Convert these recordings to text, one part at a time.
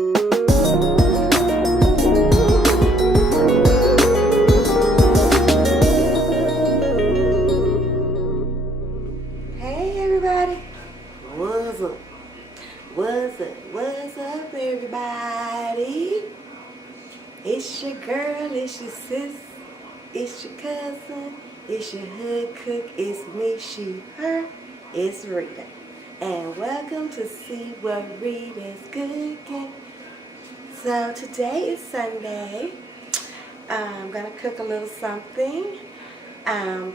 Hey everybody, what's up? What's up? What's up everybody? It's your girl, it's your sis, it's your cousin, it's your hood cook, it's me, she, her, it's Rita. And welcome to See What Rita's Cooking. So today is Sunday. I'm gonna cook a little something.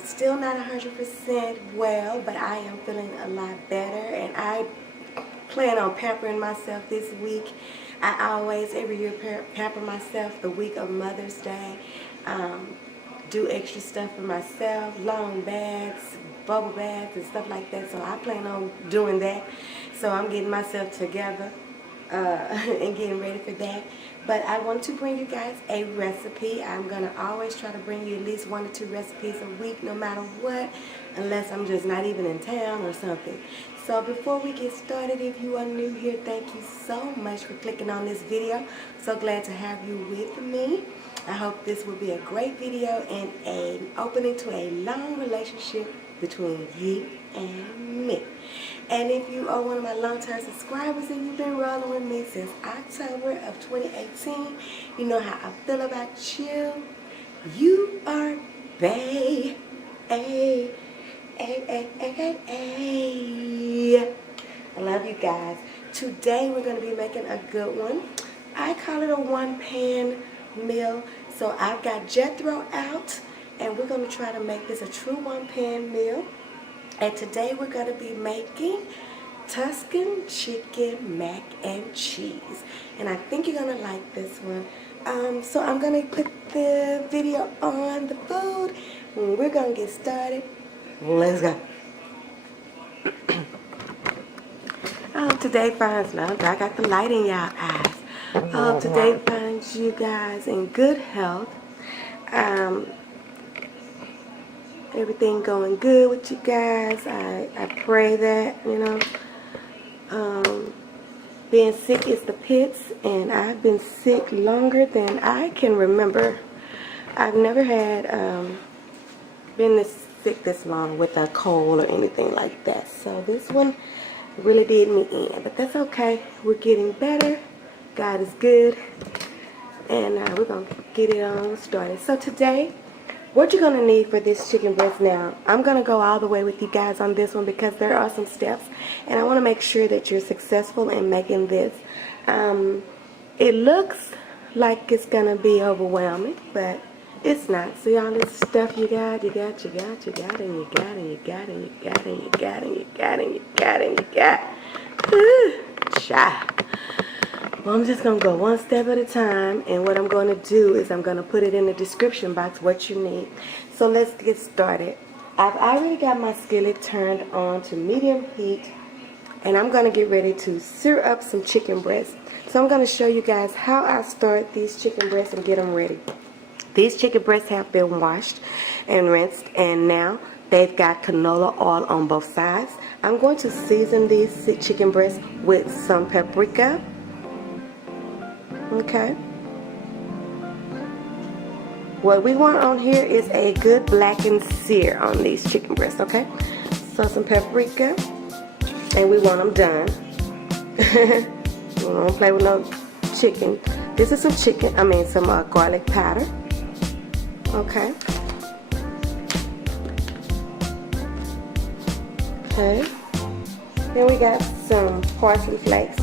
Still not 100% well, but I am feeling a lot better, and I plan on pampering myself this week. I always, every year, pamper myself the week of Mother's Day. Do extra stuff for myself, long baths, bubble baths, and stuff like that. So I plan on doing that. So I'm getting myself together and getting ready for that. But I want to bring you guys a recipe. I'm going to always try to bring you at least 1 or 2 recipes a week, no matter what, unless I'm just not even in town or something. So before we get started, if you are new here, thank you so much for clicking on this video. So glad to have you with me. I hope this will be a great video and an opening to a long relationship between you and me. And if you are one of my long-time subscribers and you've been rolling with me since October of 2018, you know how I feel about you. You are bae. I love you guys. Today we're going to be making a good one. I call it a one-pan meal. So I've got Jethro out, and we're going to try to make this a true one-pan meal. And today we're going to be making Tuscan Chicken Mac&Cheese. And I think you're going to like this one. So I'm going to put the video on the food. We're going to get started. Let's go. Today finds love. I got the light in y'all eyes. Today finds you guys in good health. Everything going good with you guys. I pray that, you know, being sick is the pits, and I've been sick longer than I can remember. I've never had been this sick this long with a cold or anything like that. So this one really did me in, but that's okay. We're getting better. God is good, and we're gonna get it on started. So today, what you're going to need for this chicken breast now, I'm going to go all the way with you guys on this one because there are some steps, and I want to make sure that you're successful in making this. It looks like it's going to be overwhelming, but it's not. See all this stuff you got, and you got, and you got, and you got, and you got, and you got, and you got, and you got, and you got, and you got. Shy. Well, I'm just going to go one step at a time, and what I'm going to do is I'm going to put it in the description box what you need. So let's get started. I've already got my skillet turned on to medium heat, and I'm going to get ready to sear up some chicken breasts. So I'm going to show you guys how I start these chicken breasts and get them ready. These chicken breasts have been washed and rinsed, and now they've got canola oil on both sides. I'm going to season these chicken breasts with some paprika. Okay. What we want on here is a good blackened sear on these chicken breasts, okay? So some paprika, and we want them done. We don't play with no chicken. This is some garlic powder. Okay. Okay. Then we got some parsley flakes.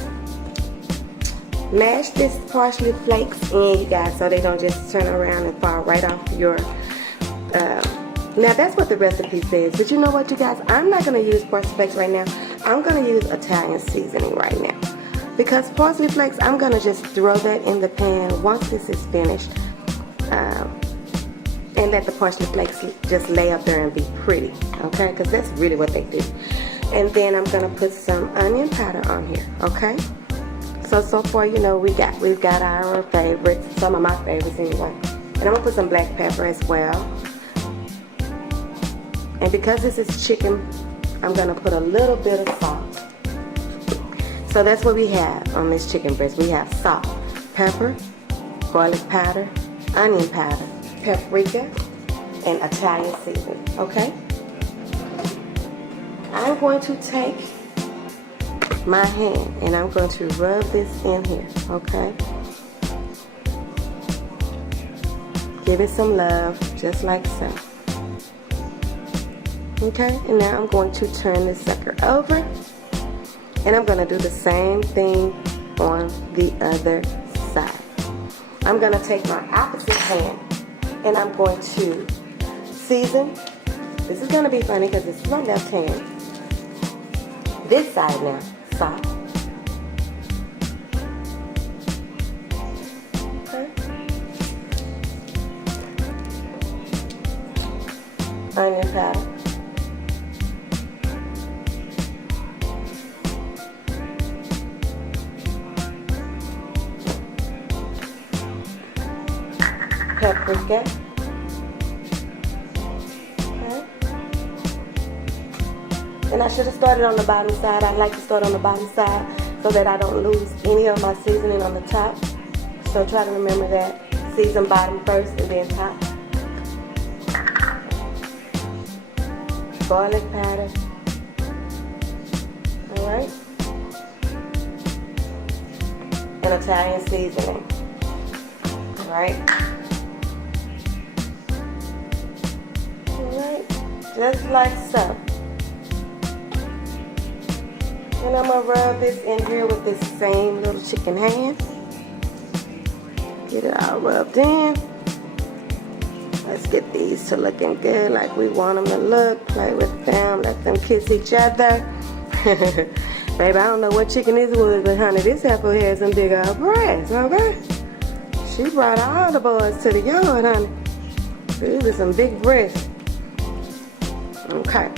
Mash this parsley flakes in, you guys, so they don't just turn around and fall right off your now that's what the recipe says, but you know what, you guys, I'm not going to use parsley flakes right now. I'm going to use Italian seasoning right now, because parsley flakes, I'm going to just throw that in the pan once this is finished, and let the parsley flakes just lay up there and be pretty, okay, because that's really what they do. And then I'm going to put some onion powder on here, okay. So far, you know, we've got our favorites, some of my favorites anyway. And I'm going to put some black pepper as well. And because this is chicken, I'm going to put a little bit of salt. So that's what we have on this chicken breast. We have salt, pepper, garlic powder, onion powder, paprika, and Italian seasoning, okay? I'm going to take my hand and I'm going to rub this in here, okay? Give it some love, just like so. Okay, and now I'm going to turn this sucker over and I'm going to do the same thing on the other side. I'm going to take my opposite hand and I'm going to season. This is going to be funny because this is my left hand. This side now, salt. Okay. Onion powder. Paprika. Okay. And I should have started on the bottom side. I like to start on the bottom side so that I don't lose any of my seasoning on the top. So try to remember that. Season bottom first and then top. Garlic powder. Alright. And Italian seasoning. Alright. Alright. Just like so. And I'm going to rub this in here with this same little chicken hand. Get it all rubbed in. Let's get these to looking good like we want them to look. Play with them. Let them kiss each other. Baby, I don't know what chicken this was, but honey, this heifer has some big old breasts, okay? She brought all the boys to the yard, honey. These are some big breasts. Okay.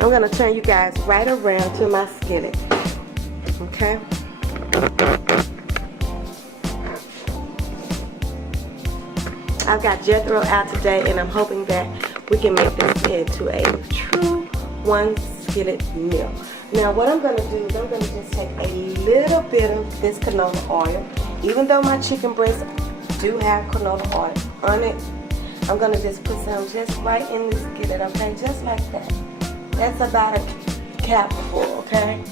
I'm going to turn you guys right around to my skillet. Okay? I've got Jethro out today, and I'm hoping that we can make this into a true one skillet meal. Now, what I'm going to do is I'm going to just take a little bit of this canola oil. Even though my chicken breasts do have canola oil on it, I'm going to just put some just right in the skillet, okay? Just like that. That's about a capful, okay?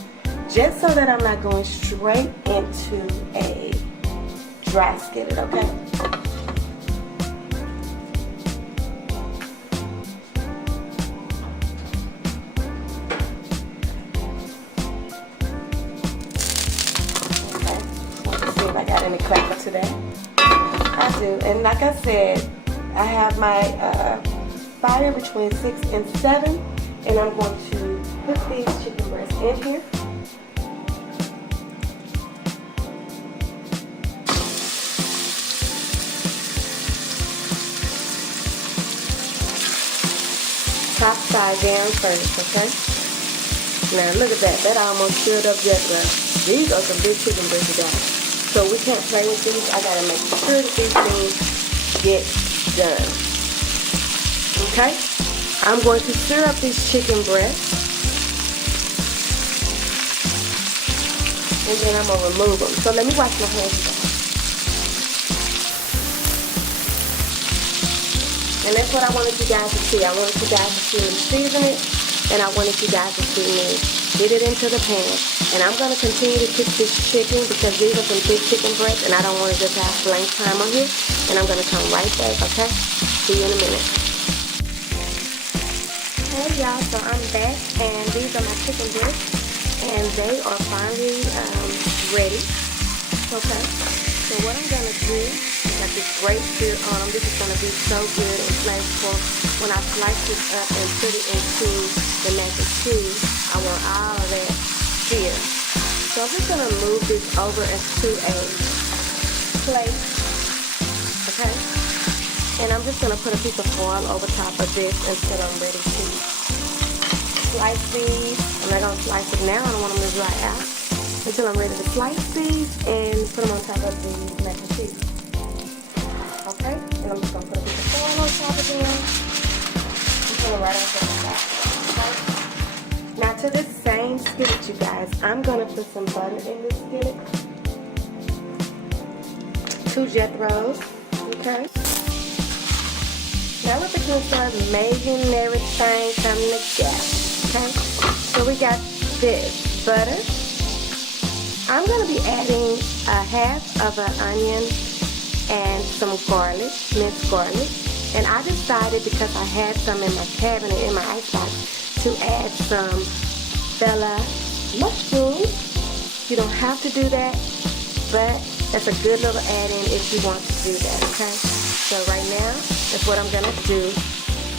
Just so that I'm not going straight into a dry skillet, okay? Okay, let's see if I got any cracker today. I do, and like I said, I have my fire between 6 and 7. And I'm going to put these chicken breasts in here. Top side down first, okay? Now look at that. That almost filled up Jethro. These are some big chicken breasts, guys. So we can't play with these. I gotta make sure that these things get done. Okay? I'm going to stir up these chicken breasts, and then I'm going to remove them. So let me wash my hands again. And that's what I wanted you guys to see. I wanted you guys to see me season it, and I wanted you guys to see me get it into the pan. And I'm going to continue to cook this chicken because these are some big chicken breasts, and I don't want to just have blank time on here. And I'm going to come right back, okay? See you in a minute. Hey y'all, so I'm back, and these are my chicken breasts, and they are finally ready. Okay, so what I'm gonna do is got this great sear on them. This is gonna be so good and flavorful. When I slice this up and put it into the mac and cheese, I want all of that sear. So I'm just gonna move this over into a plate. Okay. And I'm just going to put a piece of foil over top of this until I'm ready to slice these. I'm not going to slice it now. I don't want them to dry out. Until I'm ready to slice these and put them on top of the mac and cheese. Okay? And I'm just going to put a piece of foil on top of them. And put them right on top. Okay? Now to to the same skillet, you guys. I'm gonna put some butter in this skillet. 2 Jethros, okay? Now we're gonna start making everything come together, okay? So we got this butter. I'm gonna be adding a half of an onion and some garlic, minced garlic. And I decided, because I had some in my cabinet, in my icebox, to add some Bella mushrooms. You don't have to do that, but that's a good little add-in if you want to do that, okay? So right now, that's what I'm gonna do.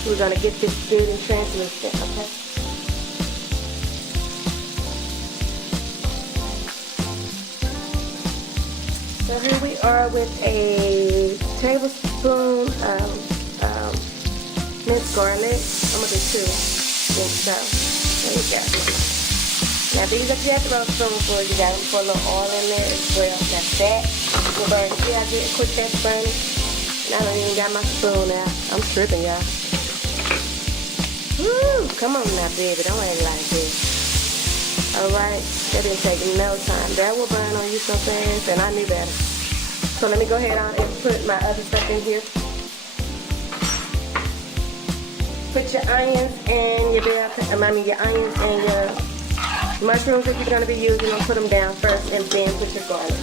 We're gonna get this good and translucent, okay? So here we are with a tablespoon of minced garlic. I'm gonna do 2. So there you go. Now these are Jethro spoonfuls. You got them for a little oil in there as well. Now that will burn. See how good quick that's burning? And I don't even got my spoon out. I'm tripping, y'all. Woo! Come on now, baby. Don't act like this. Alright, that didn't take no time. That will burn on you so fast, and I knew better. So let me go ahead on and put my other stuff in here. Put your onions and your your onions and your mushrooms that you're going to be using. Put them down first, and then put your garlic.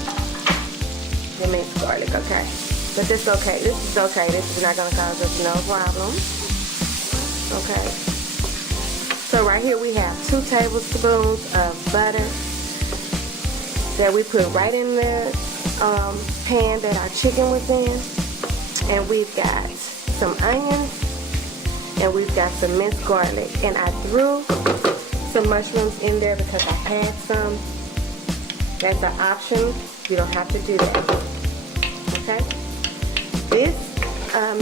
Your minced garlic, okay? But this is okay. This is okay. This is not going to cause us no problem. Okay. So right here we have 2 tablespoons of butter that we put right in the pan that our chicken was in. And we've got some onions. And we've got some minced garlic. And I threw some mushrooms in there because I had some. That's an option. You don't have to do that. Okay? This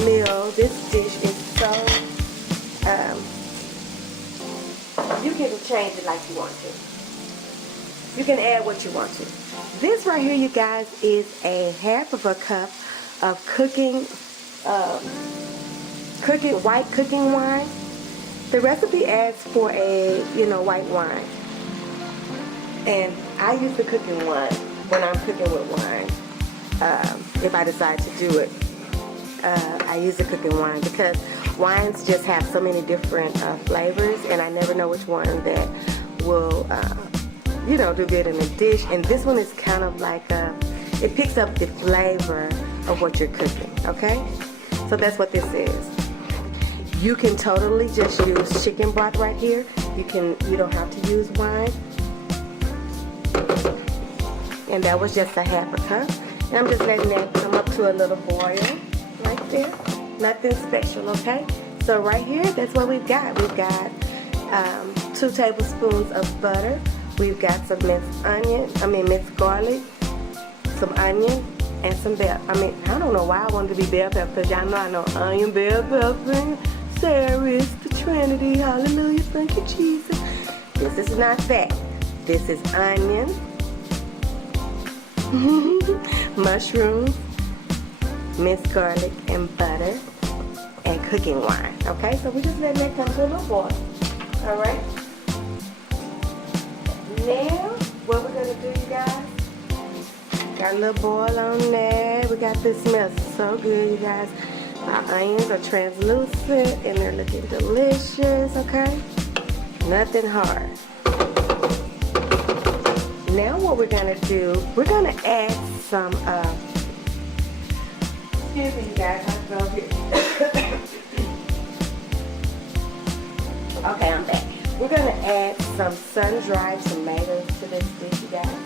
meal, this dish is so, you can change it like you want to. You can add what you want to. This right here, you guys, is a half of a cup of white cooking wine. The recipe asks for a, white wine. And I use the cooking wine when I'm cooking with wine. If I decide to do it, I use the cooking wine because wines just have so many different flavors, and I never know which one that will, do good in a dish. And this one is kind of like, it picks up the flavor of what you're cooking, okay? So that's what this is. You can totally just use chicken broth right here. You don't have to use wine. And that was just a half a cup. And I'm just letting that come up to a little boil right there. Nothing special, okay? So right here, that's what we've got. We've got 2 tablespoons of butter. We've got some minced garlic, some onion, and some bell. I don't know why I wanted to be bell pepper, because y'all know I know onion, bell pepper, Sarah, the Trinity, hallelujah, thank you, Jesus. This is not that. This is onion, mushrooms, minced garlic, and butter, and cooking wine. Okay, so we're just letting that come to a little boil. Alright? Now, what we're going to do, you guys, got a little boil on there. We got this smell so good, you guys. Our onions are translucent and they're looking delicious, okay? Nothing hard. Now what we're gonna do, we're gonna add some, excuse me, you guys, I'll go here. Okay, I'm back. We're gonna add some sun-dried tomatoes to this dish, you guys.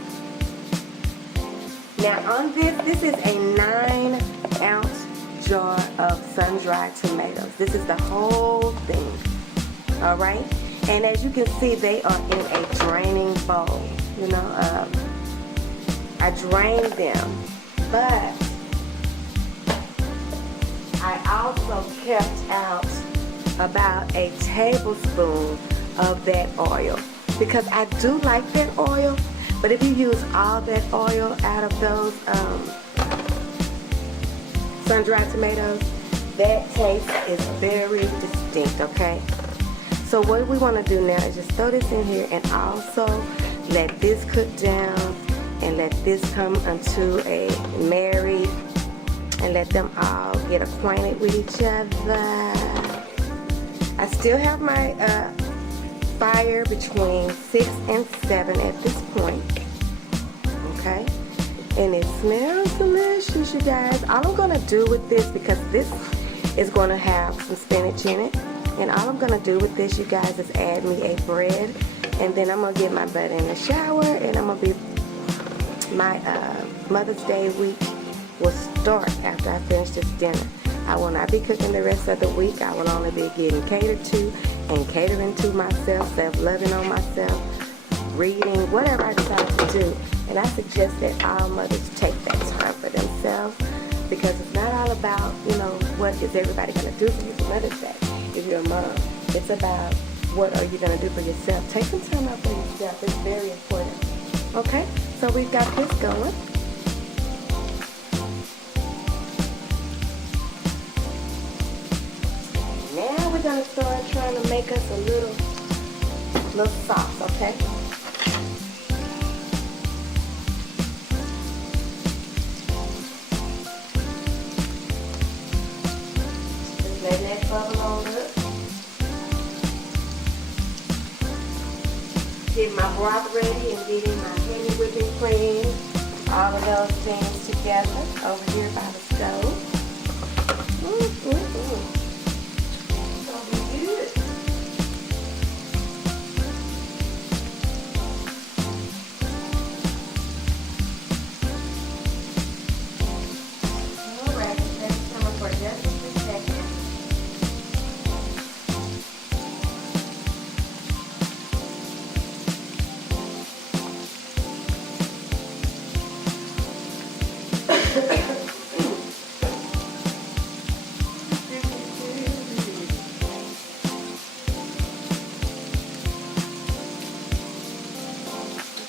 Now on this is a 9-ounce jar of sun-dried tomatoes. This is the whole thing, all right? And as you can see, they are in a draining bowl. I drained them, but I also kept out about a tablespoon of that oil because I do like that oil, but if you use all that oil out of those sun-dried tomatoes, that taste is very distinct, okay? So what we want to do now is just throw this in here and also let this cook down and let this come unto a marry and let them all get acquainted with each other. I still have my fire between 6 and 7 at this point. Okay? And it smells delicious, you guys. All I'm gonna do with this, because this is gonna have some spinach in it, and all I'm gonna do with this, you guys, is add me a bread, and then I'm gonna get my butt in the shower, and I'm gonna be, my Mother's Day week will start after I finish this dinner. I will not be cooking the rest of the week. I will only be getting catered to and catering to myself, self-loving on myself, reading, whatever I decide to do. And I suggest that all mothers take that time for themselves, because it's not all about, you know, what is everybody going to do for you for Mother's Day if you're a mom. It's about what are you going to do for yourself. Take some time out for yourself. It's very important. Okay? So we've got this going. Now we're going to start trying to make us a little sauce, okay? Letting that bubble on up. Getting my broth ready and getting my Hvy whipping cream. All of those things together over here by the stove. It's gonna be good. Alright, let's come for just a second.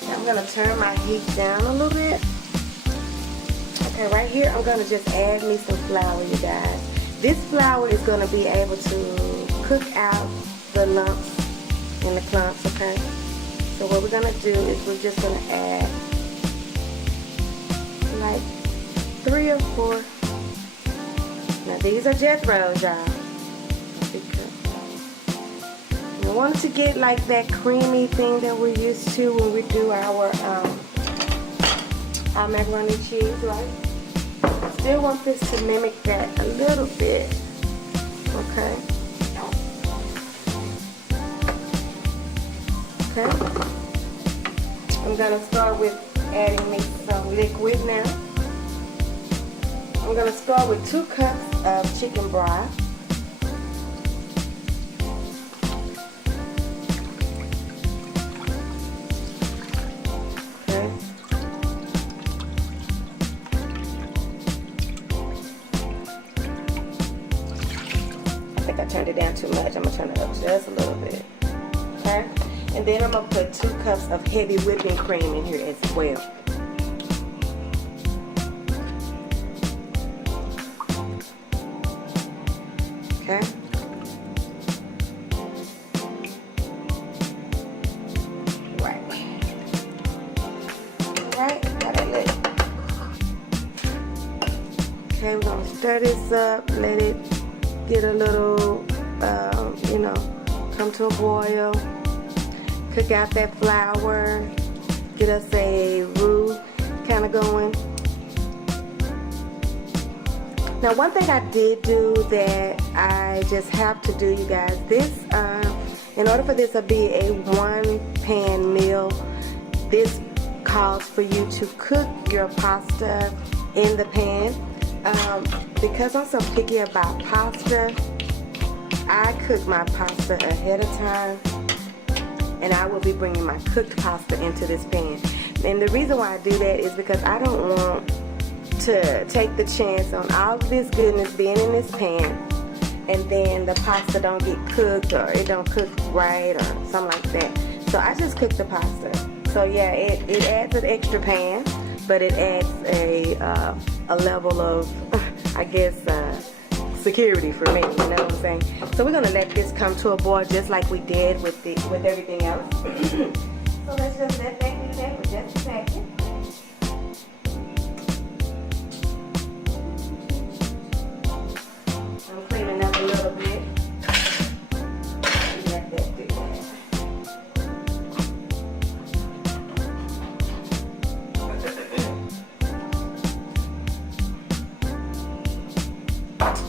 I'm going to turn my heat down a little bit. Okay, right here I'm going to just add me some flour, you guys. This flour is going to be able to cook out the lumps and the clumps, okay? So what we're going to do is we're just going to add like 3 or 4. Now these are Jethro's, y'all. I wanted to get like that creamy thing that we're used to when we do our macaroni and cheese, right? Still want this to mimic that a little bit, okay? Okay. I'm gonna start with adding me some liquid now. I'm gonna start with 2 cups of chicken broth. I turned it down too much. I'm going to turn it up just a little bit. Okay? And then I'm going to put 2 cups of Hvy whipping cream in here as well. Okay? Right. Alright, got it lit. Okay, we're going to stir this up, let it get a little, you know, come to a boil. Cook out that flour. Get us a roux kind of going. Now, one thing I did do that I just have to do, you guys, this, in order for this to be a 1-pan meal, this calls for you to cook your pasta in the pan. Because I'm so picky about pasta, I cook my pasta ahead of time, and I will be bringing my cooked pasta into this pan. And the reason why I do that is because I don't want to take the chance on all of this goodness being in this pan, and then the pasta don't get cooked, or it don't cook right, or something like that. So I just cook the pasta. So yeah, it adds an extra pan, but it adds a level of, I guess, security for me, you know what I'm saying? So we're gonna let this come to a boil just like we did with everything else. So let's just let that do that for just a second. I'm cleaning up a little bit. Let that do that.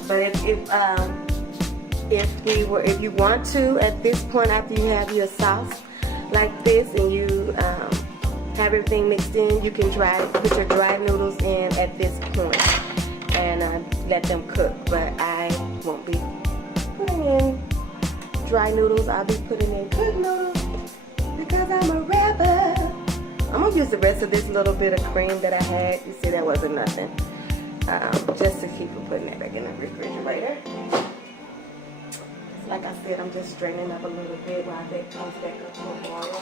But if you want to, at this point after you have your sauce like this and you have everything mixed in, you can put your dry noodles in at this point and let them cook. But I won't be putting in dry noodles. I'll be putting in cooked noodles because I'm a rapper. I'm gonna use the rest of this little bit of cream that I had. You see, that wasn't nothing. Just to keep from putting that back in the refrigerator. Like I said, I'm just straining up a little bit while that comes back up to a boil.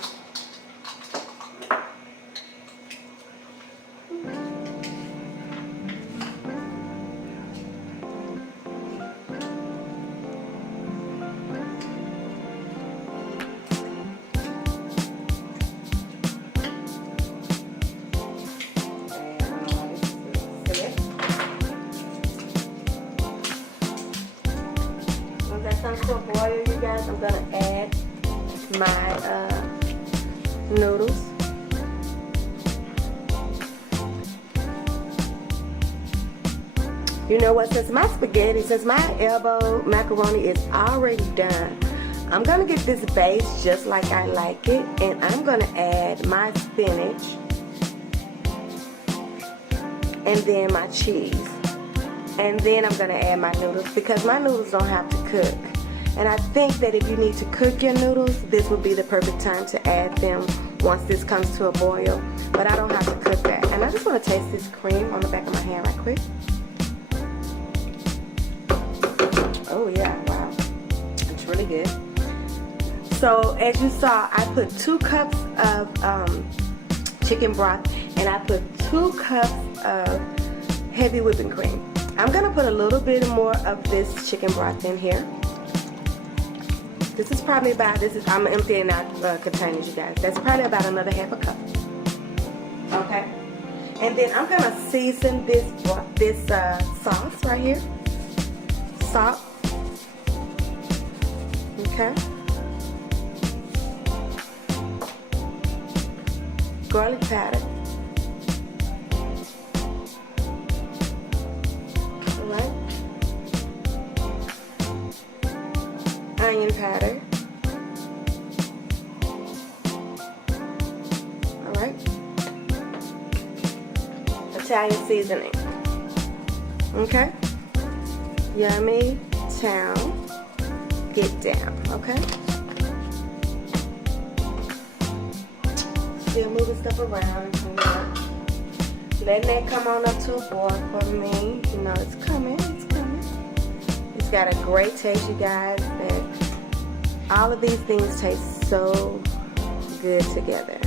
To a boil, you guys, I'm gonna add my noodles. You know what? Since my elbow macaroni is already done, I'm gonna get this base just like I like it, and I'm gonna add my spinach and then my cheese. And then I'm gonna add my noodles because my noodles don't have to cook. And I think that if you need to cook your noodles, this would be the perfect time to add them once this comes to a boil. But I don't have to cook that. And I just want to taste this cream on the back of my hand right quick. Oh yeah, wow. It's really good. So as you saw, I put 2 cups of chicken broth and I put 2 cups of heavy whipping cream. I'm going to put a little bit more of this chicken broth in here. This is probably about, I'm emptying out containers, you guys. That's probably about another ½ a cup. Okay? And then I'm going to season this sauce right here. Salt. Okay? Garlic powder. Alright? Onion powder. Alright. Italian seasoning. Okay? Yummy town. Get down. Okay? Still moving stuff around and cleaning up. Letting that come on up to a boil for me. You know it's coming. It's coming. It's got a great taste, you guys. And all of these things taste so good together.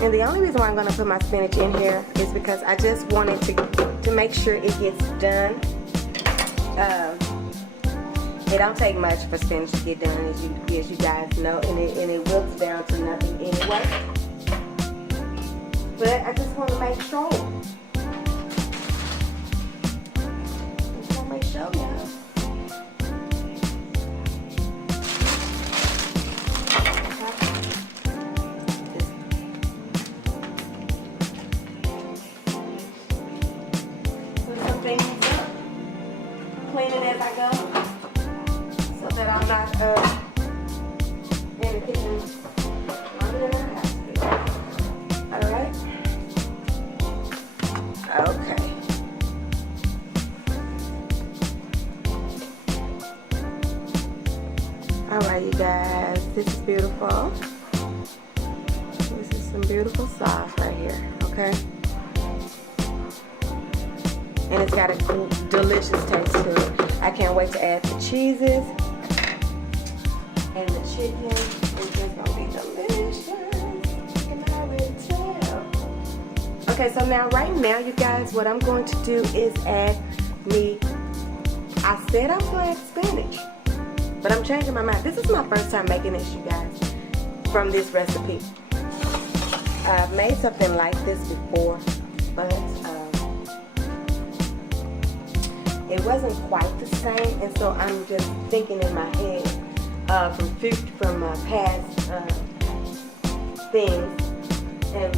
And the only reason why I'm going to put my spinach in here is because I just wanted to make sure it gets done. It don't take much for spinach to get done, as you guys know, and it wilts down to nothing anyway. But I just want to make sure. Y'all. Put some things up, cleaning as I go, so that I'm not in the kitchen longer than I have to. All right. Okay. Alright, you guys, this is beautiful. This is some beautiful sauce right here, okay? And it's got a delicious taste to it. I can't wait to add the cheeses and the chicken. It's just gonna be delicious. You can already tell. Okay, so now right now, you guys, what I'm going to do is add me. I said I was going to add spinach, but I'm changing my mind. This is my first time making this, you guys, from this recipe. I've made something like this before, but it wasn't quite the same, and so I'm just thinking in my head from past things, and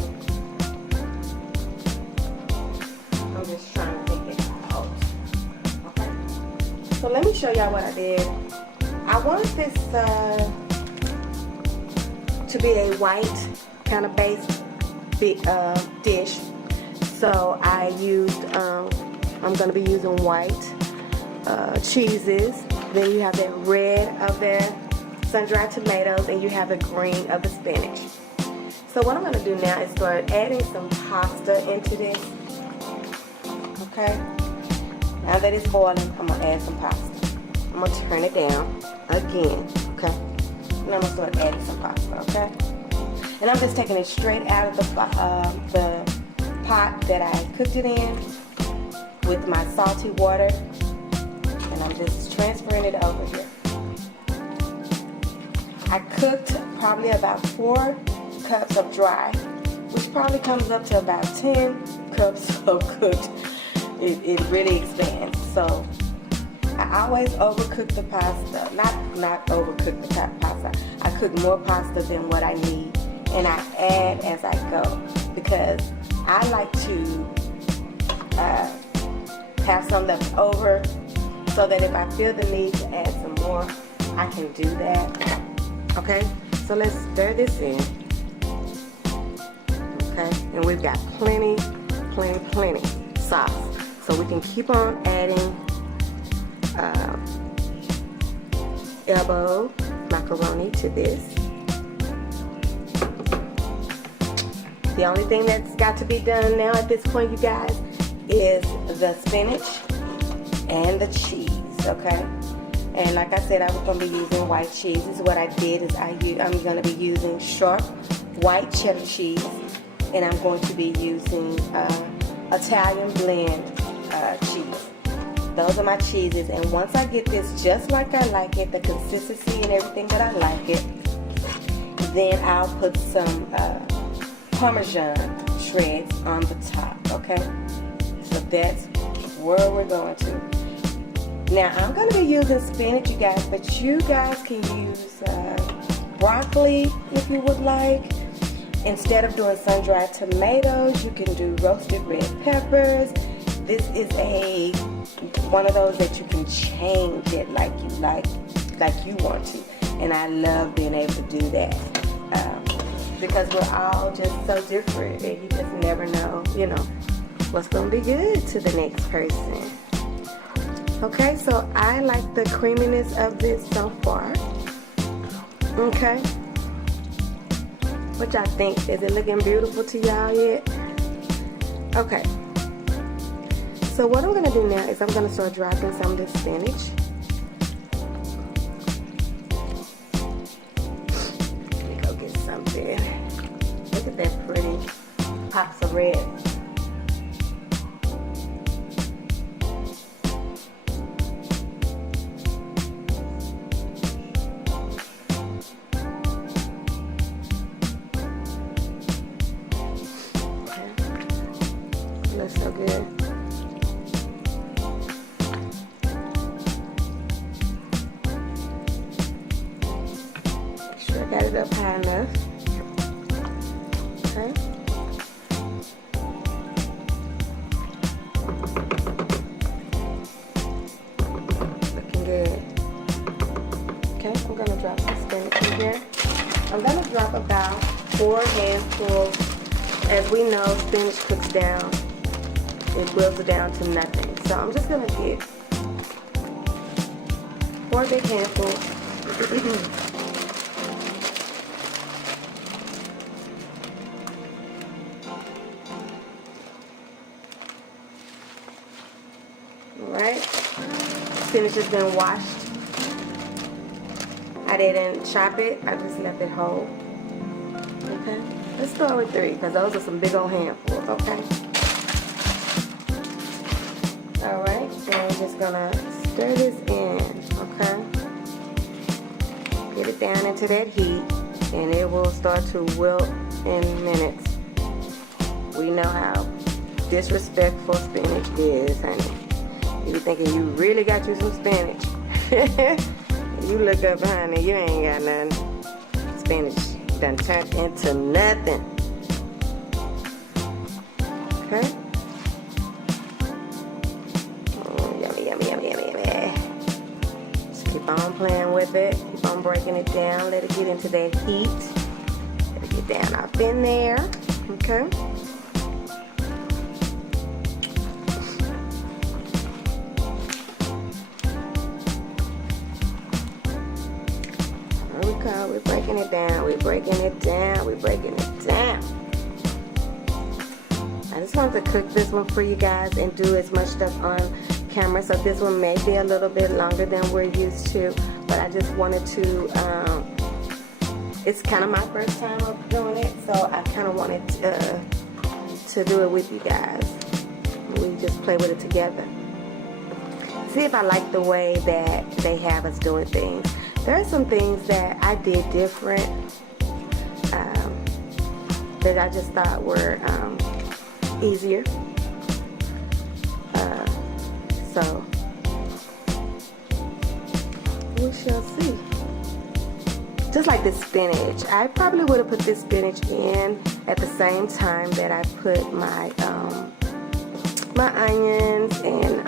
I'm just trying to think it out. Okay, so let me show y'all what I did. I want this to be a white kind of base dish, so I used I'm going to be using white cheeses. Then you have the red of the sun-dried tomatoes, and you have the green of the spinach. So what I'm going to do now is start adding some pasta into this. Okay, now that it's boiling, I'm going to add some pasta. I'm going to turn it down again. Okay, and I'm going to start adding some pasta. Okay, and I'm just taking it straight out of the pot that I cooked it in with my salty water, and I'm just transferring it over here. I cooked probably about 4 cups of dry, which probably comes up to about 10 cups of cooked. It really expands. So I always overcook the pasta. Not overcook the pasta. I cook more pasta than what I need, and I add as I go, because I like to have some left over, so that if I feel the need to add some more, I can do that. Okay, so let's stir this in. Okay, and we've got plenty sauce, so we can keep on adding elbow macaroni to this. The only thing that's got to be done now at this point, you guys, is the spinach and the cheese. Okay, and like I said, I was going to be using white cheese. This is what I did, is I'm going to be using sharp white cheddar cheese, and I'm going to be using Italian blend cheese. Those are my cheeses, and once I get this just like I like it, the consistency and everything that I like it, then I'll put some Parmesan shreds on the top. Okay, so that's where we're going to. Now I'm going to be using spinach, you guys, but you guys can use broccoli if you would like. Instead of doing sun-dried tomatoes, you can do roasted red peppers. This is one of those that you can change it like you want to, and I love being able to do that, because we're all just so different, and you just never know, what's going to be good to the next person. Okay, so I like the creaminess of this so far. Okay, what y'all think? Is it looking beautiful to y'all yet? Okay, so what I'm going to do now is I'm going to start dropping some of this spinach. Let me go get something. Look at that pretty pops of red. Looks so good. Make sure I got it up high enough. Okay. Looking good. Okay, I'm gonna drop some spinach in here. I'm gonna drop about 4 handfuls. As we know, spinach cooks down. It boils it down to nothing. So I'm just going to get 4 big handfuls. Alright. Spinach has been washed. I didn't chop it. I just left it whole. Okay. Let's start with 3 because those are some big old handfuls, okay? Alright, then we're just gonna stir this in, okay? Get it down into that heat and it will start to wilt in minutes. We know how disrespectful spinach is, honey. You thinking you really got you some spinach. You look up, honey, you ain't got nothing. Spinach done turned into nothing. Okay? Oh, yummy, yummy, yummy, yummy, yummy. Just keep on playing with it. Keep on breaking it down. Let it get into that heat. Let it get down off in there. Okay? We're breaking it down, we're breaking it down, we're breaking it down. I just wanted to cook this one for you guys and do as much stuff on camera, so this one may be a little bit longer than we're used to, but I just wanted to, it's kind of my first time of doing it, so I kind of wanted to do it with you guys. We just play with it together. See if I like the way that they have us doing things. There are some things that I did different that I just thought were easier. So we shall see. Just like the spinach, I probably would have put this spinach in at the same time that I put my my onions and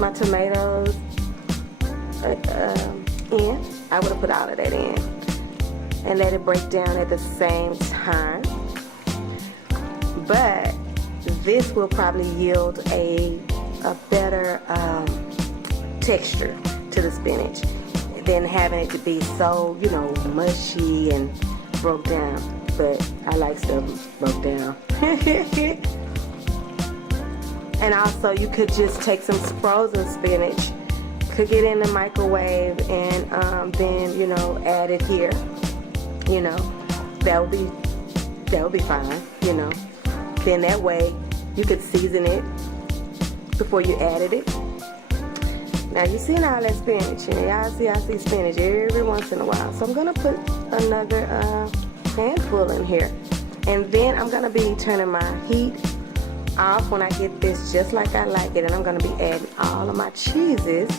my tomatoes in. I would have put all of that in and let it break down at the same time. But this will probably yield a better texture to the spinach than having it to be so, you know, mushy and broke down. But I like stuff broke down. And also you could just take some frozen spinach, cook it in the microwave, and then, you know, add it here. You know, that would be fine, you know. Then that way you could season it before you added it. Now you seen all that spinach, and y'all see I see spinach every once in a while. So I'm gonna put another handful in here, and then I'm gonna be turning my heat off when I get this just like I like it, and I'm gonna be adding all of my cheeses.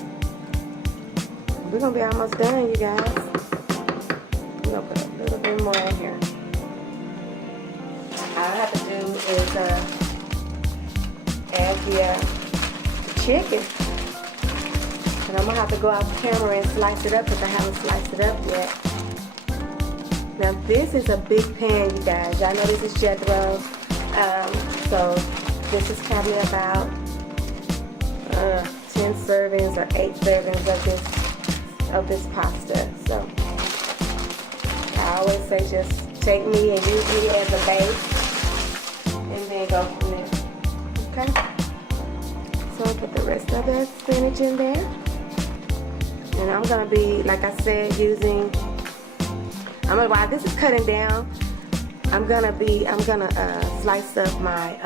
We're gonna be almost done, you guys. I'm gonna put a little bit more in here. All I have to do is add the chicken. And I'm gonna have to go off camera and slice it up because I haven't sliced it up yet. Now this is a big pan, you guys. Y'all know this is Jethro. So this is probably about 10 servings or 8 servings of this pasta. So I always say just take me and use me as a base and then go from there. Okay? So I'll put the rest of that spinach in there. And I'm gonna be, like I said, while this is cutting down, I'm gonna slice up my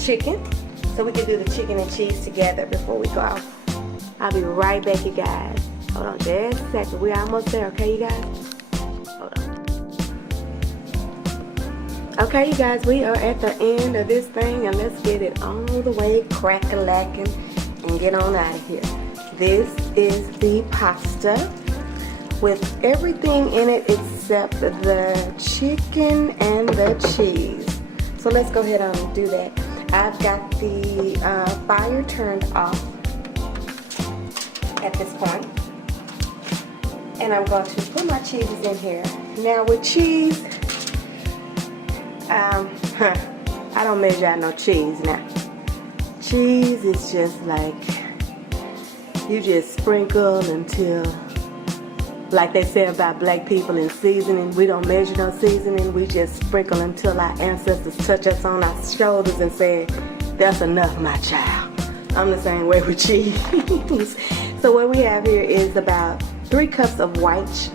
chicken so we can do the chicken and cheese together before we go out. I'll be right back, you guys. Hold on just a second. We're almost there, okay, you guys? Hold on. Okay, you guys, we are at the end of this thing, and let's get it all the way crack-a-lacking and get on out of here. This is the pasta with everything in it except the chicken and the cheese. So let's go ahead and do that. I've got the fire turned off at this point, and I'm going to put my cheeses in here. Now with cheese, I don't measure out no cheese now. Cheese is just like, you just sprinkle until, like they say about black people in seasoning, we don't measure no seasoning, we just sprinkle until our ancestors touch us on our shoulders and say, that's enough, my child. I'm the same way with cheese. So what we have here is about 3 cups of white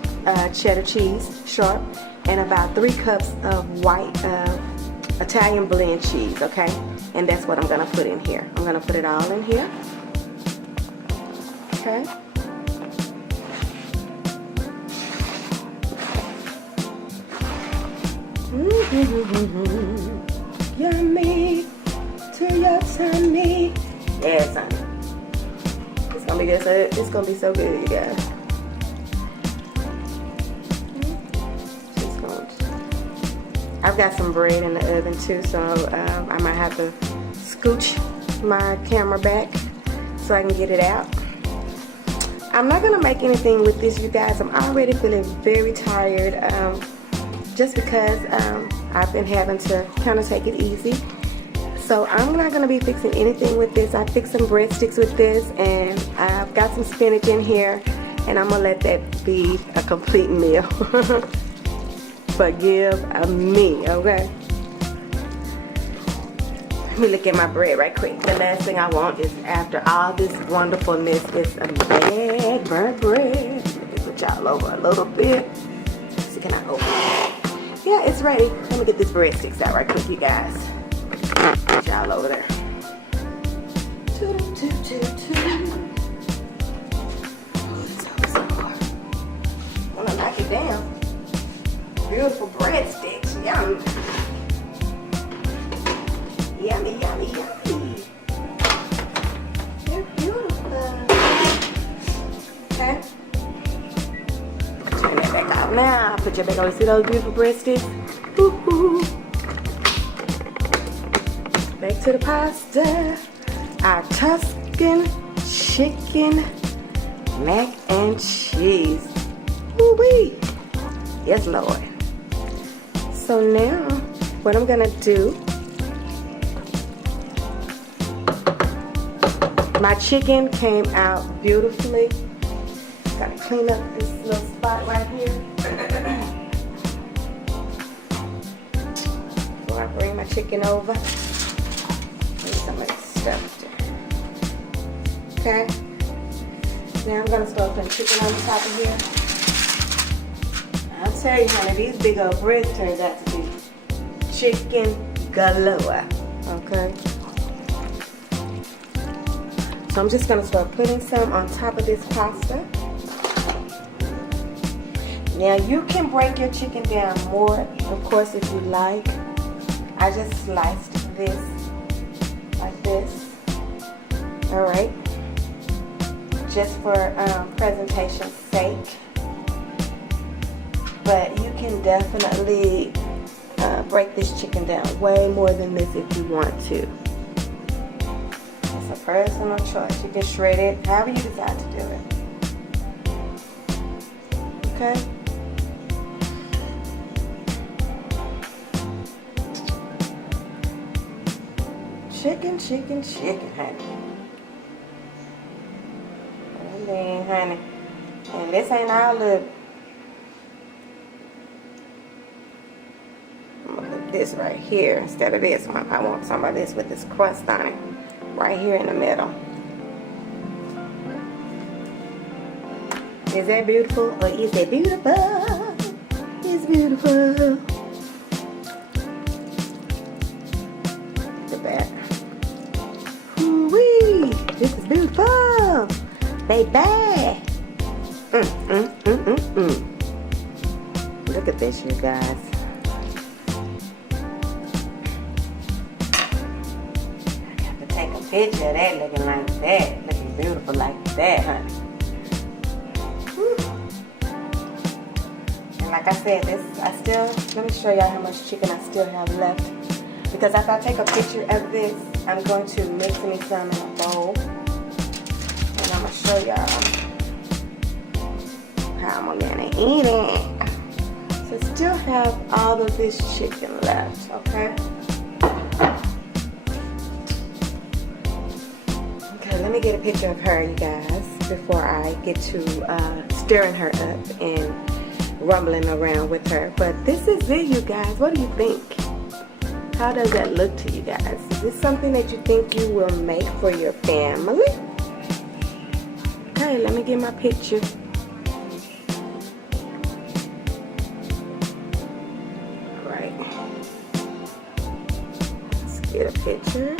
cheddar cheese, sharp, and about 3 cups of white Italian blend cheese, okay? And that's what I'm gonna put in here. I'm gonna put it all in here, okay? Yummy to your tummy. Yes, honey. It's gonna be good. It's gonna be so good, you guys. I've got some bread in the oven too, so I might have to scooch my camera back so I can get it out. I'm not gonna make anything with this, you guys. I'm already feeling very tired, just because I've been having to kind of take it easy. So I'm not gonna be fixing anything with this. I fixed some breadsticks with this, and I've got some spinach in here, and I'm gonna let that be a complete meal. Forgive me, okay? Let me look at my bread right quick. The last thing I want is, after all this wonderfulness, is a bad burnt bread. Let me put y'all over a little bit. So can I open it? Yeah, it's ready. Let me get this breadsticks out right quick, you guys. Put y'all over there. Oh, it's so hard. I wanna knock it down. Beautiful breadsticks, yum. Yummy, yummy, yummy. They're beautiful. Okay. Turn that back out now. Put your back on. See those beautiful breadsticks? Woo-hoo. Back to the pasta. Our Tuscan Chicken Mac&Cheese. Woo-wee. Yes, Lord. So now, what I'm gonna do, my chicken came out beautifully. Gotta clean up this little spot right here. Before I bring my chicken over. There's some of this stuff there. Okay. Now I'm gonna start putting chicken on the top of here. I'll tell you, honey, these big old breads turned out to be chicken galore, okay? So I'm just gonna start putting some on top of this pasta. Now you can break your chicken down more, of course, if you like. I just sliced this like this, all right? Just for presentation's sake. But you can definitely break this chicken down way more than this if you want to. It's a personal choice. You can shred it however you decide to do it. Okay? Chicken, chicken, chicken, honey. I mean, honey. And this ain't all of it. This right here instead of this one. I want some of this with this crust on it right here in the middle. Is that beautiful, or is it beautiful? It's beautiful. Look at that. Ooh-wee. This is beautiful, baby. Look at this, you guys. Picture of that looking like that, looking beautiful like that, honey. Whew. And like I said, let me show y'all how much chicken I still have left. Because after I take a picture of this, I'm going to mix me some in a bowl. And I'm going to show y'all how I'm going to eat it. So I still have all of this chicken left, okay? Let me get a picture of her, you guys, before I get to stirring her up and rumbling around with her. But this is it, you guys. What do you think? How does that look to you guys? Is this something that you think you will make for your family? Okay, let me get my picture. get a picture.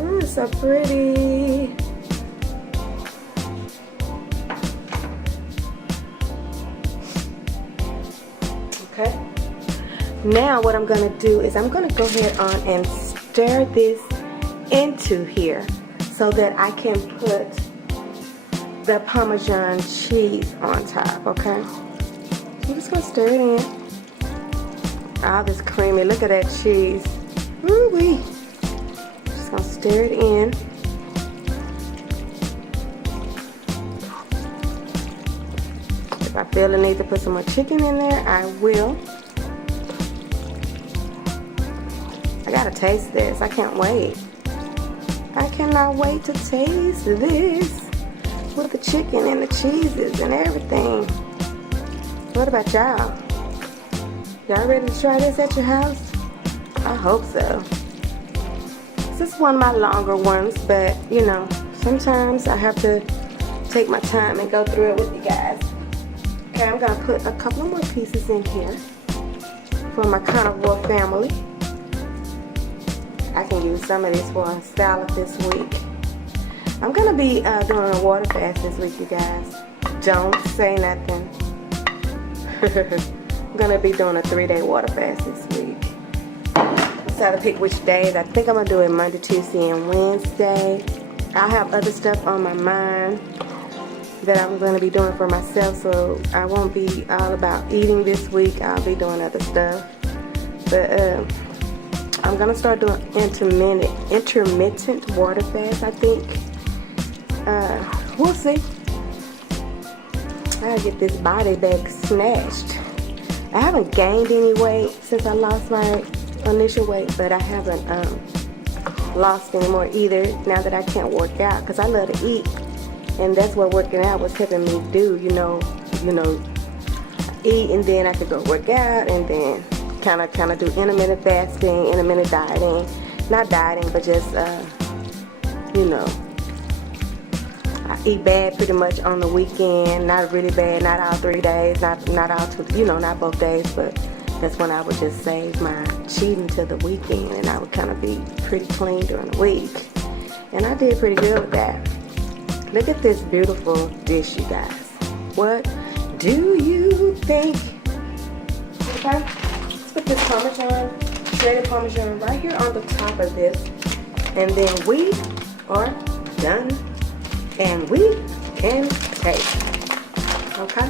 Oh, it's so pretty. Okay. Now what I'm gonna do is I'm gonna go ahead on and stir this into here so that I can put the Parmesan cheese on top, okay? I'm just gonna stir it in. Oh, this creamy, look at that cheese. Woo-wee. Just gonna stir it in. If I feel the need to put some more chicken in there, I will. I gotta taste this. I can't wait. I cannot wait to taste this with the chicken and the cheeses and everything. What about y'all? Y'all ready to try this at your house? I hope so. This is one of my longer ones, but you know, sometimes I have to take my time and go through it with you guys. Okay, I'm gonna put a couple more pieces in here for my carnivore family. I can use some of this for a salad this week. I'm gonna be doing a water fast this week, you guys. Don't say nothing. I'm gonna be doing a 3-day water fast this week. So I have to pick which days. I think I'm gonna do it Monday, Tuesday, and Wednesday. I have other stuff on my mind that I'm gonna be doing for myself, so I won't be all about eating this week. I'll be doing other stuff. But I'm gonna start doing intermittent water fast, I think. We'll see. I gotta get this body back snatched. I haven't gained any weight since I lost my initial weight, but I haven't lost any more either now that I can't work out, because I love to eat, and that's what working out was helping me do. You know, eat and then I could go work out, and then kind of do intermittent fasting, intermittent dieting, not dieting, but just you know, I eat bad pretty much on the weekend, not really bad, not all 3 days, not all 2, you know, not both days, but that's when I would just save my cheating to the weekend, and I would kind of be pretty clean during the week, and I did pretty good with that. Look at this beautiful dish, you guys. What do you think? Okay, let's put this Parmesan, shredded Parmesan right here on the top of this, and then we are done. And we can taste. Okay?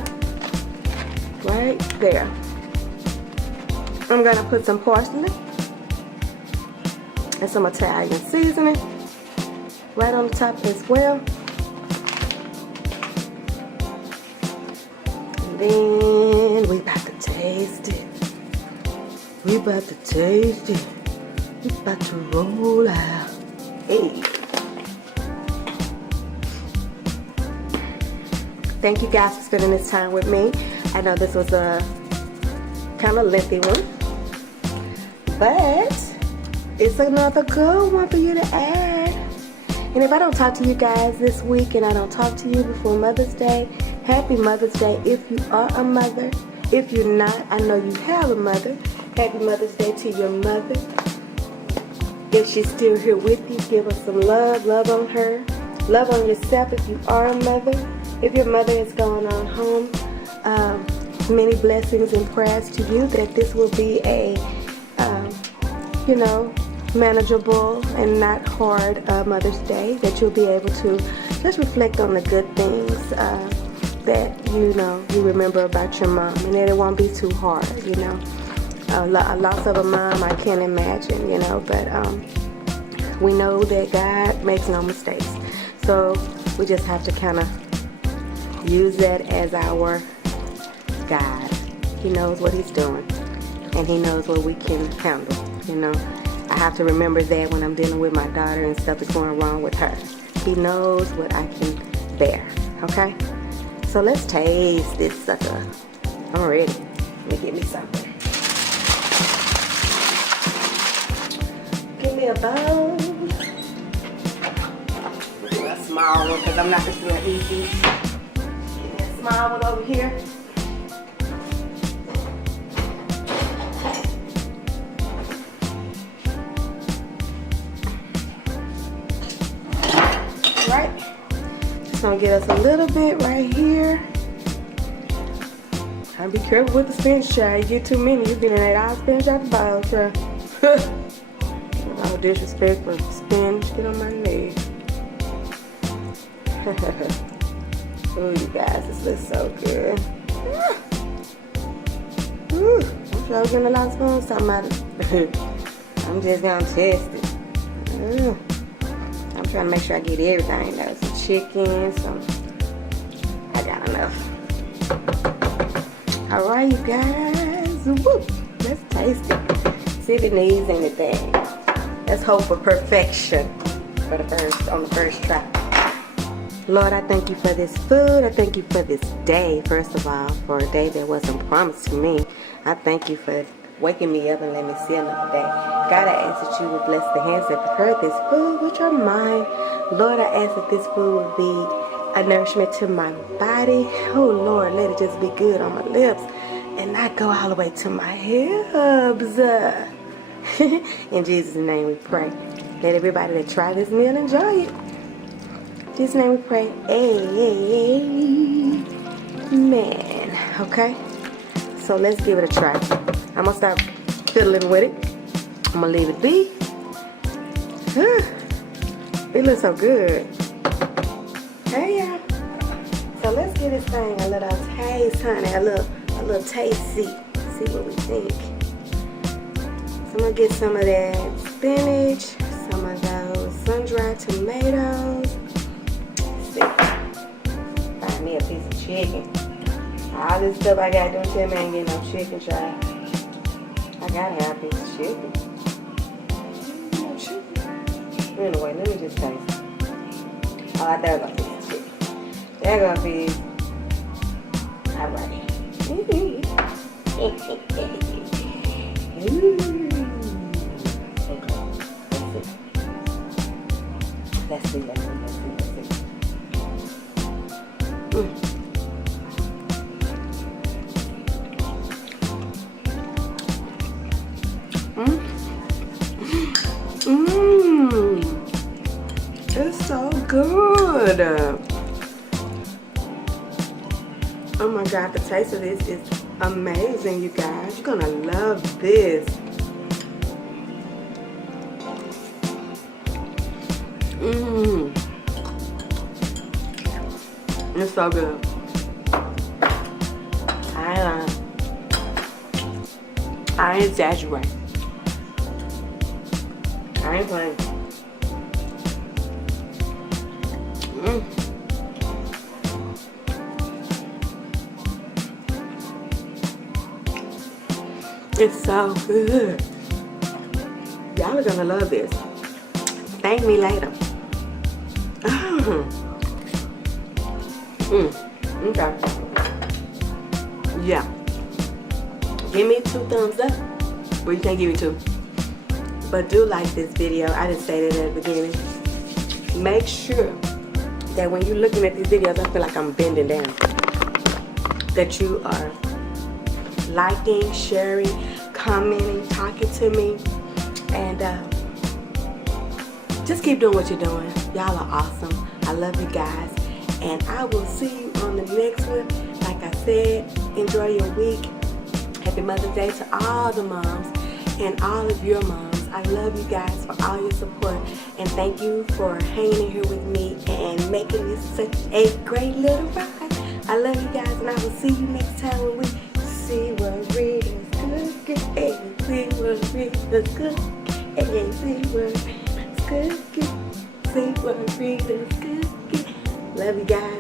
Right there. I'm gonna put some parsley and some Italian seasoning right on the top as well. And then we about to taste it. We about to taste it. We about to roll out. Hey. Thank you guys for spending this time with me. I know this was a kind of lengthy one, but it's another good one for you to add. And if I don't talk to you guys this week and I don't talk to you before Mother's Day, happy Mother's Day if you are a mother. If you're not, I know you have a mother. Happy Mother's Day to your mother. If she's still here with you, give her some love. Love on her. Love on yourself if you are a mother. If your mother is going on home, many blessings and prayers to you that this will be a, you know, manageable and not hard Mother's Day, that you'll be able to just reflect on the good things that, you know, you remember about your mom, and that it won't be too hard, you know. A loss of a mom, I can't imagine, you know, but we know that God makes no mistakes. So we just have to kind of use that as our guide. He knows what he's doing, and he knows what we can handle, you know. I have to remember that when I'm dealing with my daughter and stuff is going wrong with her. He knows what I can bear, okay? So let's taste this sucker. I'm ready. Let me get me something. Give me a bowl. A small one, because I'm not just going to eat these. Small one over here. Just gonna get us a little bit right here. And be careful with the spinach, child. You get too many, you get in that all spinach out the bowl, child. No disrespect for spinach, get on my leg. Oh, you guys, this looks so good. Ooh, I'm sure getting a lot of spoons talking about it. I'm just gonna test it. I'm trying to make sure I get everything though. Some chicken, I got enough. Alright, you guys. Woo. Let's taste it. See if it needs anything. Let's hope for perfection on the first try. Lord, I thank you for this food. I thank you for this day, first of all, for a day that wasn't promised to me. I thank you for waking me up and letting me see another day. God, I ask that you would bless the hands that prepared this food, which are mine. Lord, I ask that this food would be a nourishment to my body. Oh, Lord, let it just be good on my lips and not go all the way to my hips. In Jesus' name we pray. Let everybody that try this meal enjoy it. In Jesus' name we pray. Amen. Okay? So let's give it a try. I'm going to start fiddling with it. I'm going to leave it be. It looks so good. Hey, y'all. So let's give this thing a little taste, honey. A little taste, see what we think. So I'm going to get some of that spinach, some of those sun-dried tomatoes. Let's see. Find me a piece of chicken. All this stuff I got, don't tell me I ain't getting no chicken, child. I gotta have a piece of chicken. No chicken. Anyway, let me just taste it. Oh, I thought about this chicken. There gonna be. Alright. Okay, let's see. Let's see. It's so good. Oh my God, the taste of this is amazing, you guys. You're gonna love this. It's so good. I ain't exaggerate. I ain't playing. It's so good. Y'all are gonna love this. Thank me later. Okay. Yeah. Give me 2 thumbs up. Well, you can't give me 2. But do like this video. I just stated at the beginning. Make sure that when you're looking at these videos, I feel like I'm bending down. That you are liking, sharing, commenting, talking to me. And just keep doing what you're doing. Y'all are awesome. I love you guys. And I will see you on the next one. Like I said, enjoy your week. Happy Mother's Day to all the moms and all of your moms. I love you guys for all your support. And thank you for hanging in here with me and making this such a great little ride. I love you guys, and I will see you next time when we see what readers cooking. See what readers cooking. See what readers cooking. See what readers cooking. Love you guys.